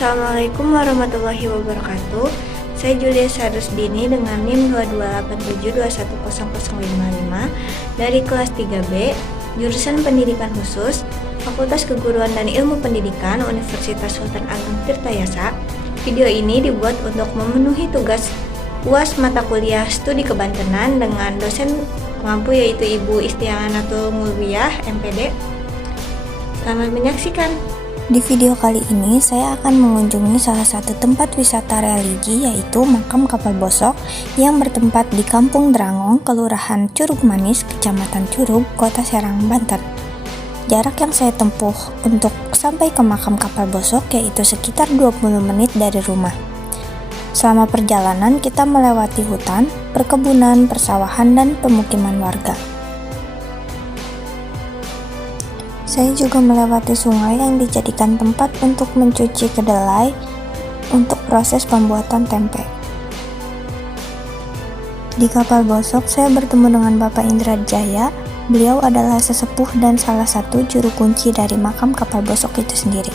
Assalamualaikum warahmatullahi wabarakatuh. Saya Julia Sarusdini dengan NIM 2287210055 dari kelas 3B, jurusan Pendidikan Khusus, Fakultas Keguruan dan Ilmu Pendidikan Universitas Sultan Ageng Tirtayasa. Video ini dibuat untuk memenuhi tugas UAS mata kuliah Studi Kebantenan dengan dosen pengampu yaitu Ibu Istianatul Mulwiyah, MPD. Selamat menyaksikan. Di video kali ini saya akan mengunjungi salah satu tempat wisata religi yaitu Makam Kapal Bosok yang bertempat di Kampung Drangong, Kelurahan Curug Manis, Kecamatan Curug, Kota Serang, Banten. Jarak yang saya tempuh untuk sampai ke Makam Kapal Bosok yaitu sekitar 20 menit dari rumah. Selama perjalanan kita melewati hutan, perkebunan, persawahan, dan pemukiman warga. Saya juga melewati sungai yang dijadikan tempat untuk mencuci kedelai untuk proses pembuatan tempe. Di Kapal Bosok, saya bertemu dengan Bapak Indra Jaya. Beliau adalah sesepuh dan salah satu juru kunci dari Makam Kapal Bosok itu sendiri.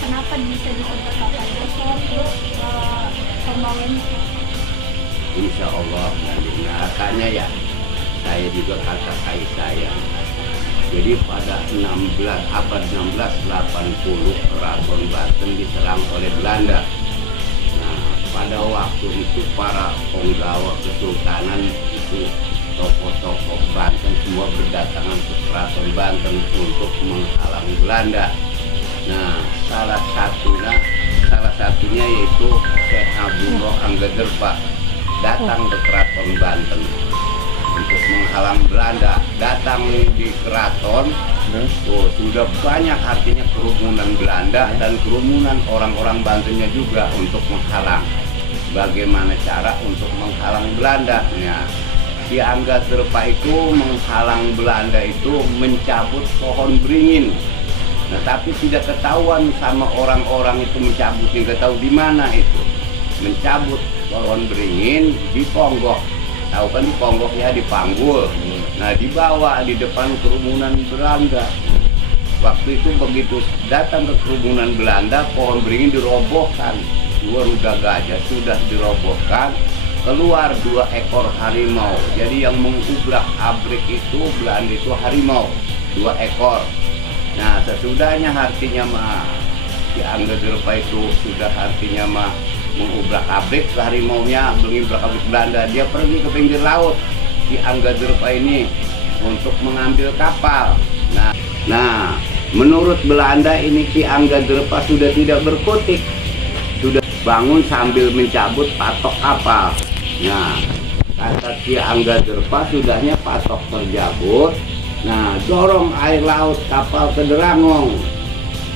Kenapa bisa disebut Kapal Bosok? Pembangunnya? Insya Allah nanti kakaknya ya. Saya juga kakak saya. Jadi pada abad 1680 Keraton Banten diserang oleh Belanda. Nah, pada waktu itu para penggawa kesultanan itu tokoh-tokoh Banten semua berdatangan ke Keraton Banten untuk menghalangi Belanda. Nah, salah satunya yaitu Syekh Abdullah Anggaderpa datang ke Keraton Banten untuk menghalang Belanda. Datang di keraton, sudah banyak artinya kerumunan Belanda dan kerumunan orang-orang Bantennya juga untuk menghalang. Bagaimana cara untuk menghalang Belanda? Ya, si Anggaderpa itu menghalang Belanda itu mencabut pohon beringin. Nah, tapi tidak ketahuan sama orang-orang itu mencabutnya, nggak tahu di mana itu. Mencabut pohon beringin di Ponggok. Tahu kan di Ponggok ya, di Panggul. Nah, dibawa di depan kerumunan Belanda. Waktu itu begitu datang ke kerumunan Belanda, pohon beringin dirobohkan. 2 rudal gajah sudah dirobohkan. Keluar 2 ekor harimau. Jadi yang mengubrak abrik itu Belanda itu harimau, 2 ekor. Nah, sesudahnya artinya si Anggaderpa itu sudah artinya mengubrak abrik harimaunya, mengubrak abrik Belanda. Dia pergi ke pinggir laut si Anggaderpa ini untuk mengambil kapal. Nah, menurut Belanda ini si Anggaderpa sudah tidak berkutik, sudah bangun sambil mencabut patok kapal. Nah, kata si Anggaderpa sudahnya patok terjabut. Nah, dorong air laut kapal ke Drangong,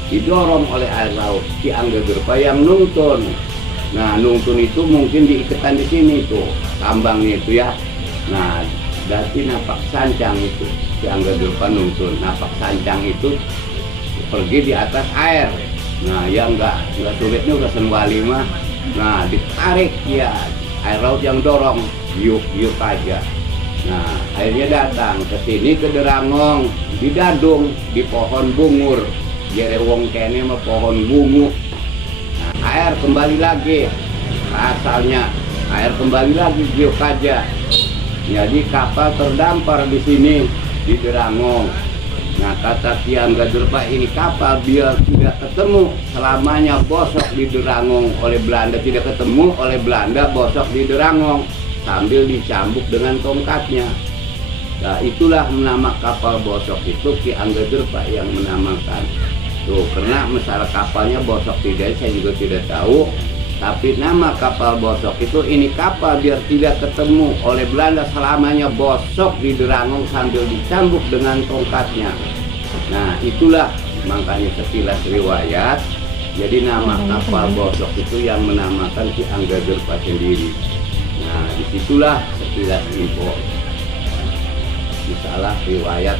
didorong oleh air laut si Anggaderpa yang nuntun. Nah, nuntun itu mungkin diikatan di sini tuh tambangnya itu ya. Nah, berarti napak sancang itu si Anggaderpa nuntun. Napak sancang itu pergi di atas air. Nah, yang nggak sulitnya udah senwali mah. Nah, ditarik ya air laut yang dorong, yuk aja. Nah, akhirnya datang ke sini ke Drangong, didadung di pohon bungur. Jerewong kene mah pohon bungu. Air kembali lagi asalnya, air kembali lagi giuk aja. Jadi kapal terdampar di sini di Drangong. Nah, kata si Anggaderpa ini kapal biar tidak ketemu selamanya bosok di Drangong oleh Belanda, tidak ketemu oleh Belanda bosok di Drangong sambil dicambuk dengan tongkatnya. Nah, itulah nama kapal bosok itu si Anggaderpa yang menamakan. Tuh, karena masalah kapalnya bosok tidak, saya juga tidak tahu. Tapi nama kapal bosok itu ini kapal biar tidak ketemu oleh Belanda selamanya bosok di Drangong sambil dicambuk dengan tongkatnya. Nah, itulah makanya sekilas riwayat. Jadi nama kapal bosok itu yang menamakan si Anggaderpa sendiri. Nah, disitulah sekilas info. Misalnya riwayat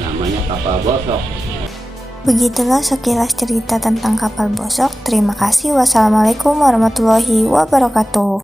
namanya kapal bosok. Begitulah sekilas cerita tentang Kapal Bosok. Terima kasih. Wassalamualaikum warahmatullahi wabarakatuh.